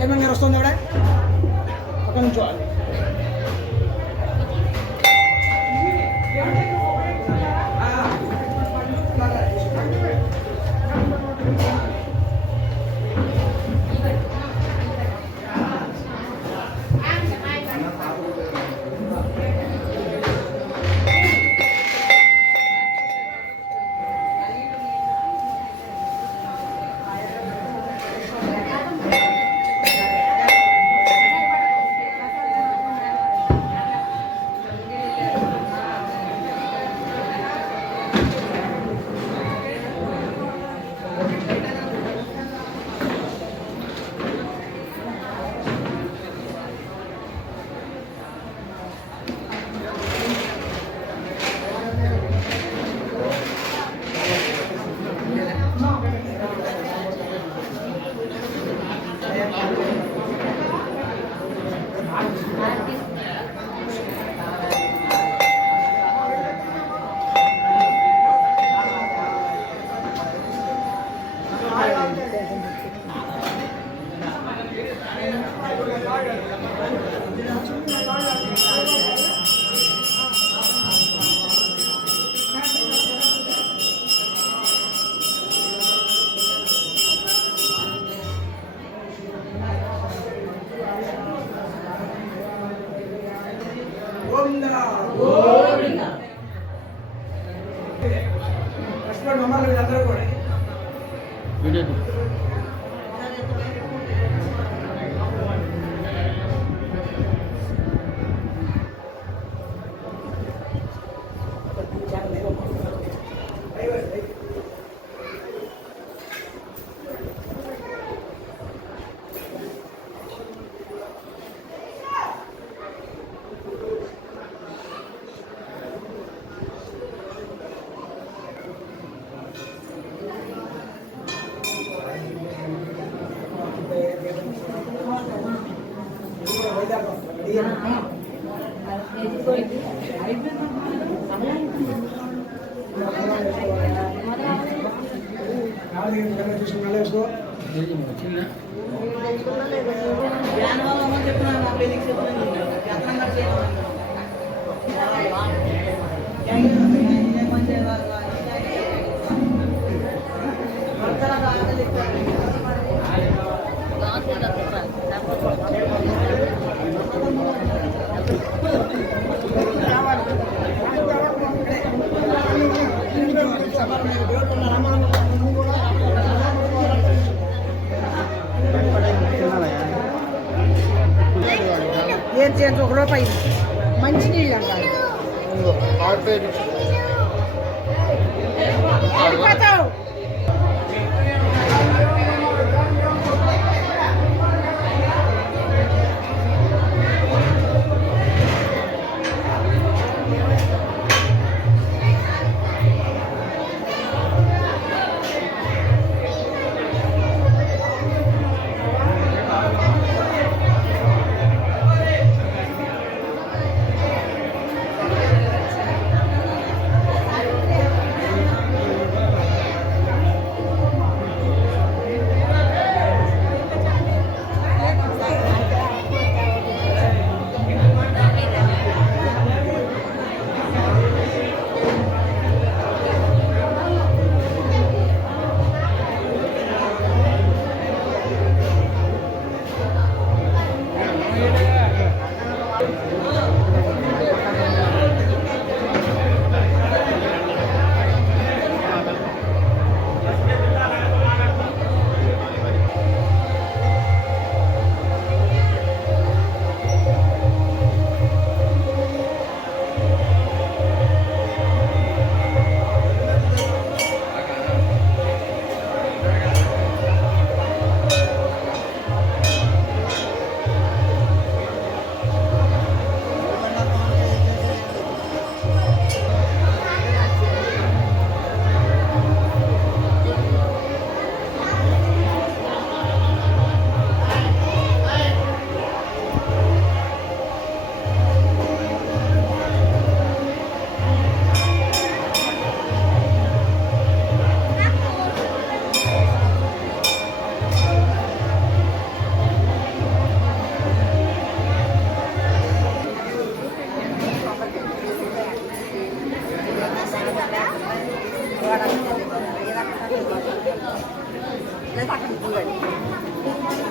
Chairman గారు వస్తుంది అక్కడ అక్కడ నుంచో కష్టపడి మమ్మల్ని వీళ్ళందరూ కూడా ఏం చేయండి ఒక రూపాయి మంచి నీళ్ళు అంటారు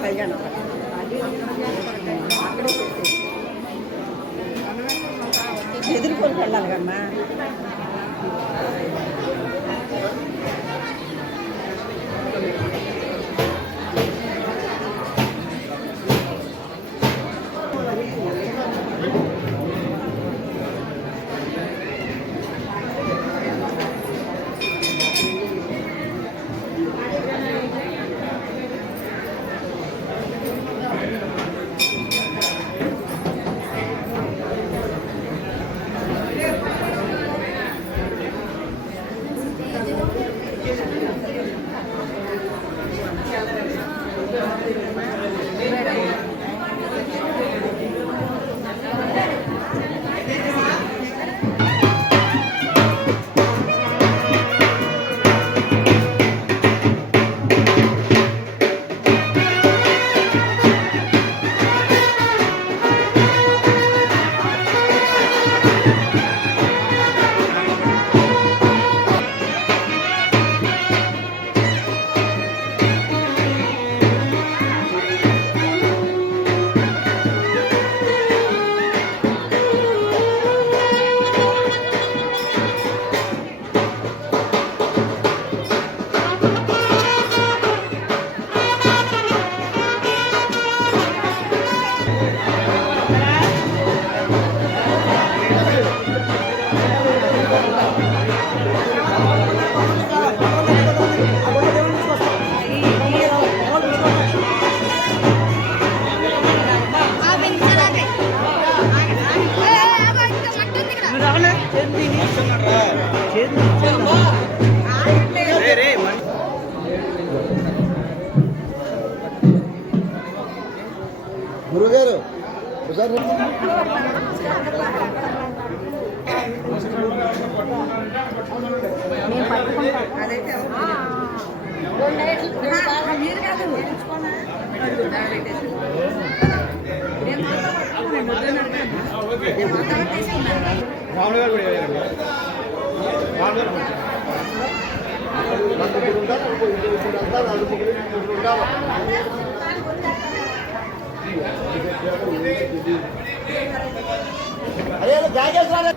కళ్యాణం ఎదుర్కొని వెళ్ళాలి కమ్మా. గురుగారు ఒకసారి అదైతే మీరు కాదు రాములు గారు కూడా అరే జాగేశ్వర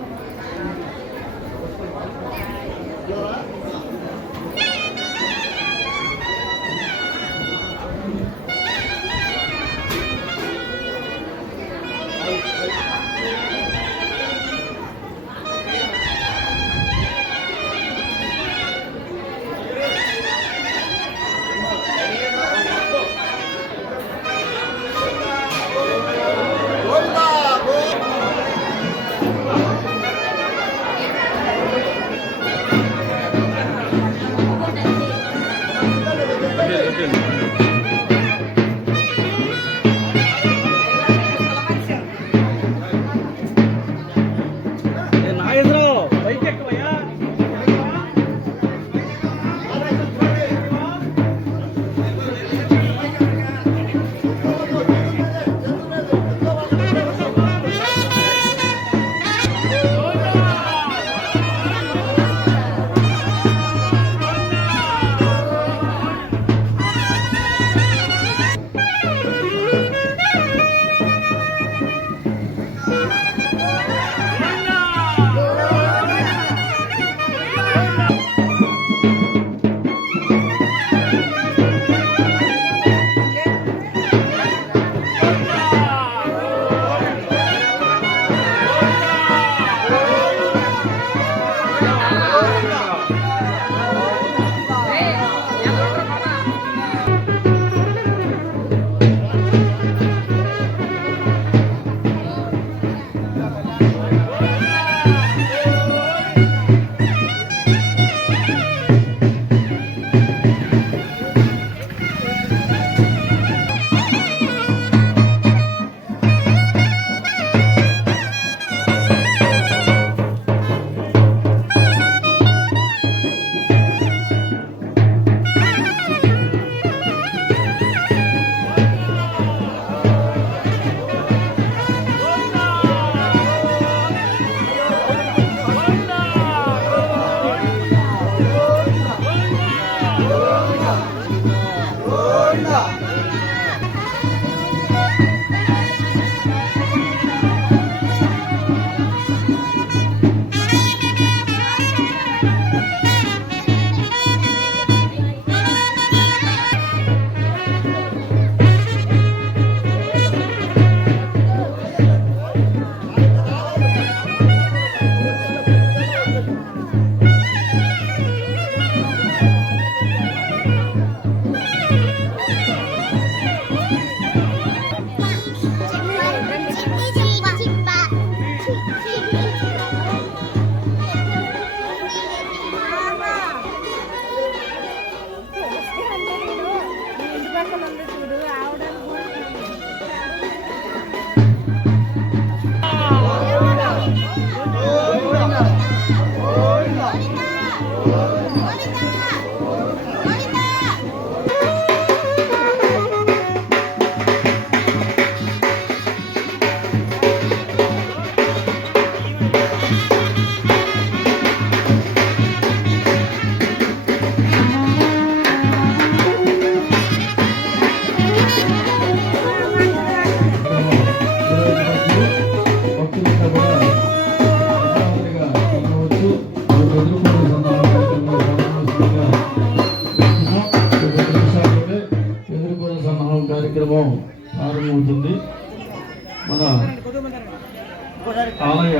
ప్రారంభమవుతుంది. మన ఆలయ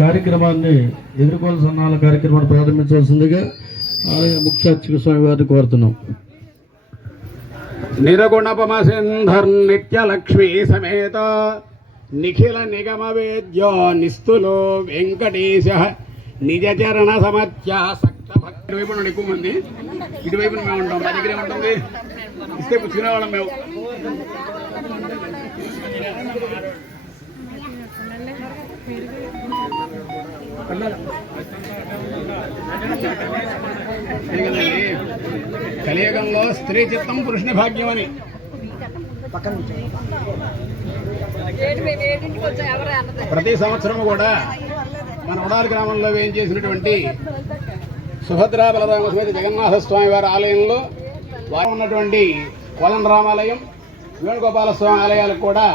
కార్యక్రమాన్ని ఎదుర్కోలు సన్నాల కార్యక్రమాన్ని ప్రారంభించవలసిందిగా ఆలయ ముఖ్య అర్చక స్వామి వారిని కోరుతున్నాం. నిరగుణపమసింధర్ నిత్యలక్ష్మీ సమేత నిఖిల నిగమ వేద్యో నిస్తులో వెంకటేశ నిజ చరణ సమత్య సక్త భక్తి. ఇటువైపు నుండి ఎక్కువ మంది, ఇటువైపు మేము ఉంటాం, మా దగ్గరే ఉంటుంది. ఇస్తే పుచ్చుకునే వాళ్ళం మేము. కలియుగంలో స్త్రీ చిత్తం పురుషుని భాగ్యం అని ప్రతి సంవత్సరం కూడా మన ఉడాలి గ్రామంలో ఏం చేసినటువంటి సుభద్రా బలరామ సమేత జగన్నాథ స్వామి వారి ఆలయంలో వారు ఉన్నటువంటి కోదండ రామాలయం, వేణుగోపాల స్వామి ఆలయాలకు కూడా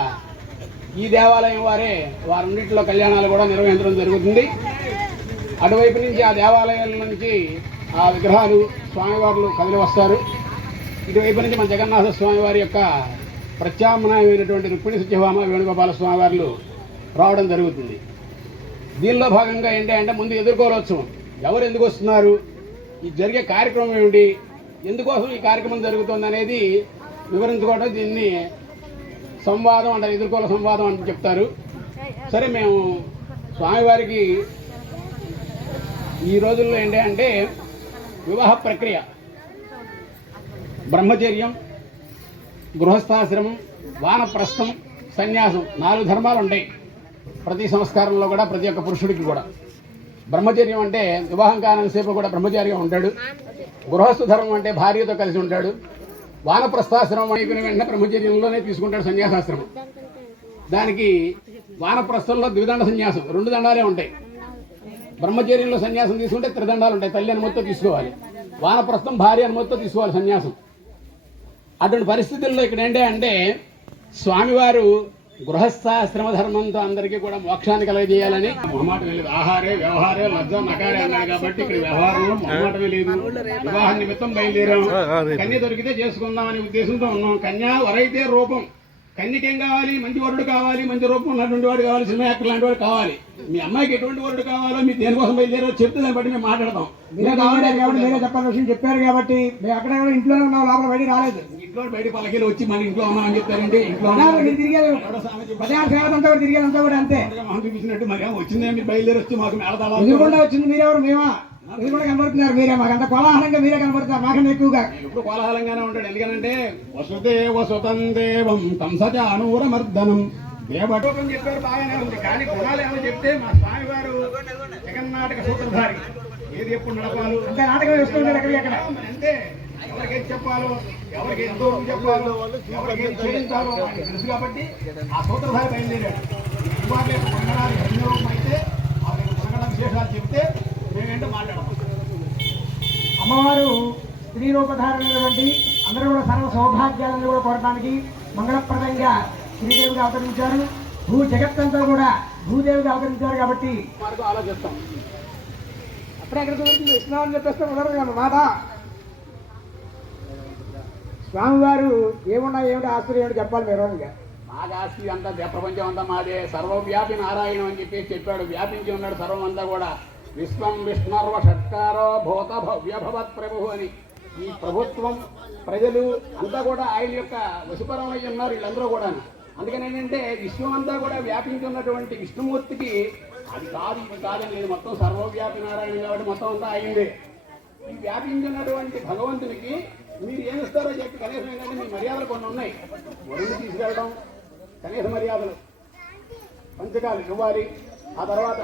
ఈ దేవాలయం వారే వారన్నింటిలో కళ్యాణాలు కూడా నిర్వహించడం జరుగుతుంది. అటువైపు నుంచి ఆ దేవాలయాల నుంచి ఆ విగ్రహాలు స్వామివార్లు కదిలి వస్తారు. ఇటువైపు నుంచి మన జగన్నాథ స్వామివారి యొక్క ప్రత్యామ్నాయమైనటువంటి రుక్మిణి సత్యభామ వేణుగోపాల స్వామివార్లు రావడం జరుగుతుంది. దీనిలో భాగంగా ఏంటి అంటే ముందు ఎదుర్కోలోత్సవం. ఎవరు ఎందుకు వస్తున్నారు, ఈ జరిగే కార్యక్రమం ఏమిటి, ఎందుకోసం ఈ కార్యక్రమం జరుగుతుంది అనేది వివరించుకోవడం దీన్ని సంవాదం అంటారు, ఎదుర్కోల సంవాదం అని చెప్తారు. సరే, మేము స్వామివారికి ఈ రోజుల్లో ఏంటి అంటే వివాహ ప్రక్రియ, బ్రహ్మచర్యం, గృహస్థాశ్రమం, వానప్రస్థం, సన్యాసం, 4 ధర్మాలు ఉంటాయి ప్రతి సంస్కారంలో కూడా, ప్రతి ఒక్క పురుషుడికి కూడా. బ్రహ్మచర్యం అంటే వివాహం కానంతసేపు కూడా బ్రహ్మచారిగా ఉంటాడు. గృహస్థ ధర్మం అంటే భార్యతో కలిసి ఉంటాడు. వానప్రస్థాశ్రమం అయిపోయిన వెంటనే బ్రహ్మచర్యంలోనే తీసుకుంటాడు సన్యాసాశ్రమం. దానికి వానప్రస్థంలో ద్విదండ సన్యాసం, 2 దండాలే ఉంటాయి. బ్రహ్మచర్యంలో సన్యాసం తీసుకుంటే 3 దండాలు ఉంటాయి. తల్లి అనుమతితో తీసుకోవాలి. వానప్రస్థం భార్య అనుమతితో తీసుకోవాలి సన్యాసం. అటువంటి పరిస్థితుల్లో ఇక్కడ ఏంటి అంటే స్వామివారు గృహస్థాశ్రమ ధర్మంతో అందరికీ కూడా మోక్షాన్ని కలగజేయాలని మొహమాటమే లేదు. ఆహారే వ్యవహారే లజ్జ నకారే అన్నాడు కాబట్టి ఇక్కడ వ్యవహారంలో మొహమాటమే లేదు. వివాహ నిమిత్తం బయలుదేరాం. కన్య దొరికితే చేసుకుందామనే ఉద్దేశంతో ఉన్నాం. కన్యా వరైతే రూపం, కన్యకేం కావాలి, మంచి వరుడు కావాలి, మంచి రూపం ఉన్నటువంటి వాడు కావాలి, సినిమా యాక్టర్ లాంటి వాడు కావాలి. మీ అమ్మాయికి ఎటువంటి వరుడు కావాలో, మీరు దేనికోసం బయలుదేరో చెప్తే దాన్ని బట్టి మేము మాట్లాడతాం. మీరే కావాలి కాబట్టి మీరే చెప్పాల్సిన విషయం చెప్పారు కాబట్టి మేము అక్కడ ఇంట్లోనే ఉన్నాం, లోపల బయట రాలేదు. ఇంట్లో బయట పలకీలు వచ్చి మన ఇంట్లో ఉన్నామని చెప్తారండి. ఇంట్లో తిరిగేదంతా కూడా అంతే మనం చూపించినట్టు మరి వచ్చిందే మీరు బయలుదేరి వచ్చి మాకు మేళతాళాలు ఎదురుకుండా వచ్చింది మీరెవరు, మేమా ఎదురుకుండా కనబడుతున్నారు. మీరే మాకంత కోలాహలంగా మీరే కనబడుతున్నారు, మాకన్నా ఎక్కువగా. ఎప్పుడు కోలాహలంగానే ఉంటాడు. ఎందుకంటే వసుదేవ సుతం దేవం కంసచానూరమర్దనం దేవటోకం చెప్పారు, బాగానే ఉంది. కానీ గుణాలు ఏమో చెప్తే మా స్వామి వారు జగన్నాటక సూత్రధారి, ఏది ఎప్పుడు నడపాలో అంటే నాటకం వేస్తుంటారు ఎక్కడికి అక్కడ. అంటే ఎవరికేం చెప్పాలో, ఎవరికి ఎంతో చెప్పాలో, ఎవరికి ఏం చేయించాలో ఆయనకు తెలుసు కాబట్టి ఆ సూత్రధారి బయలుదేరాడు. ఇవాళ గుణగణాలు వినియోగం అయితే ఆ గుణగణ విశేషాలు చెప్తే మేమేంటో మాట్లాడతాం. అమ్మవారు స్త్రీ రూపధారైనటువంటి అందరూ కూడా సర్వ సౌభాగ్యాలను కూడా కోరడానికి మంగళప్రదంగా శ్రీదేవిగా అవతరించారు. భూ జగత్తంతా కూడా భూదేవిగా అవతరించారు కాబట్టి మనకు ఆలోచిస్తాం. అప్పుడే ఎక్కడ కుదురుతుంది, ఇస్తున్నాం అని చెప్పేస్తే కుదరదు కదా మాట. స్వామివారు ఏమున్నా ఏమిటి ఆశ్చర్యం ఏమిటి చెప్పాలి మీరు. మాది ఆస్తి అంతా ప్రపంచం అంతా మాదే, సర్వవ్యాపి నారాయణం అని చెప్పేసి చెప్పాడు. వ్యాపించి ఉన్నాడు సర్వం అంతా కూడా. విశ్వం విష్ణుర్వ షట్కారో భూత భవ్యభవత్ ప్రభు అని. ఈ ప్రభుత్వం, ప్రజలు అంతా కూడా ఆయన యొక్క వశుపరమై ఉన్నారు వీళ్ళందరూ కూడా. అందుకని ఏంటంటే విశ్వం అంతా కూడా వ్యాపించి ఉన్నటువంటి విష్ణుమూర్తికి అది కాదు ఇది కాదని లేదు, మొత్తం సర్వవ్యాపి నారాయణ కాబట్టి మొత్తం అంతా అయిందే. ఈ వ్యాపించి ఉన్నటువంటి భగవంతునికి మీరు ఏమిస్తారో చెప్పి కనీసం ఏంటంటే మీ మర్యాదలు కొన్ని ఉన్నాయి. వరుణ్ణి తీసుకెళ్ళడం, కనీస మర్యాదలు, పంచకాలు ఇవ్వాలి. ఆ తర్వాత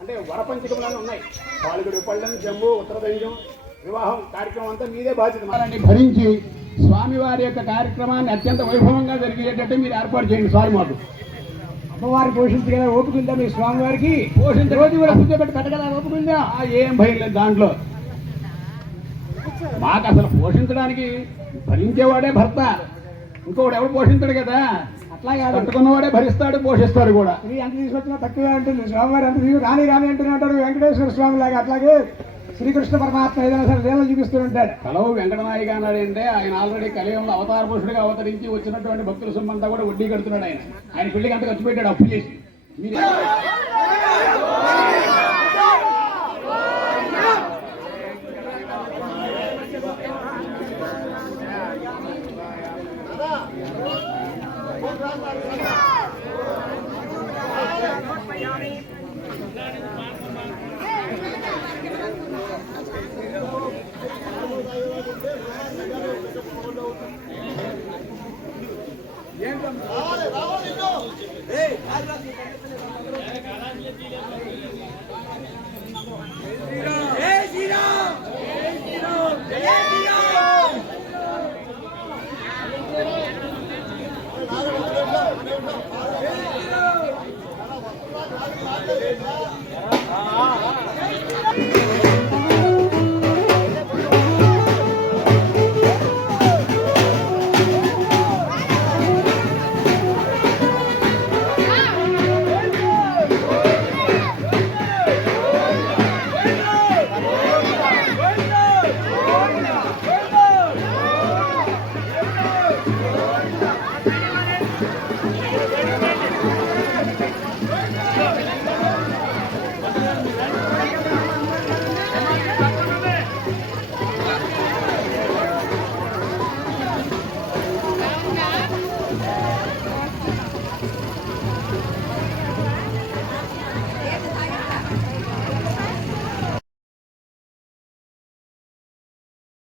అంటే వరపంచకములని ఉన్నాయి, పాలుగుడు పళ్ళెం, చెంబు, ఉత్తరదంజం, వివాహం కార్యక్రమం అంతా మీదే బాధ్యత. భరించి స్వామివారి యొక్క కార్యక్రమాన్ని అత్యంత వైభవంగా జరిగేటట్టు మీరు ఏర్పాటు చేయండి. స్వామి మాకు అమ్మవారు పోషించగల ఓపిక ఉందా మీ స్వామివారికి? పోషించే రోజు కూడా కూర్చోబెట్టి పెట్టగల ఓపిక ఉందా? ఏం భయం లేదు దాంట్లో. మాకు అసలు పోషించడానికి భరించేవాడే భర్త, ఇంకోటి ఎవరు పోషించడు కదా. అట్లాగే కట్టుకున్నవాడే భరిస్తాడు, పోషిస్తాడు కూడా. ఎంత తీసుకొచ్చినా తక్కువే ఉంటుంది. స్వామివారు ఎంత రాని రాని అంటూనే అంటారు. వెంకట వెంకటేశ్వర స్వామి లాగా అట్లాగే శ్రీకృష్ణ పరమాత్మ ఏదైనా సరే లీలలు చూపిస్తూ ఉంటాడు. కలవు వెంకటనాయక అన్నాడంటే ఆయన ఆల్రెడీ కలియుగంలో అవతార పురుషుడిగా అవతరించి వచ్చినటువంటి భక్తుల సొమ్మంతా కూడా వడ్డీ కడుతున్నాడు. ఆయన పెళ్లికి అంత ఖర్చు పెట్టాడు అప్పు చేసి. మీరు రావాలి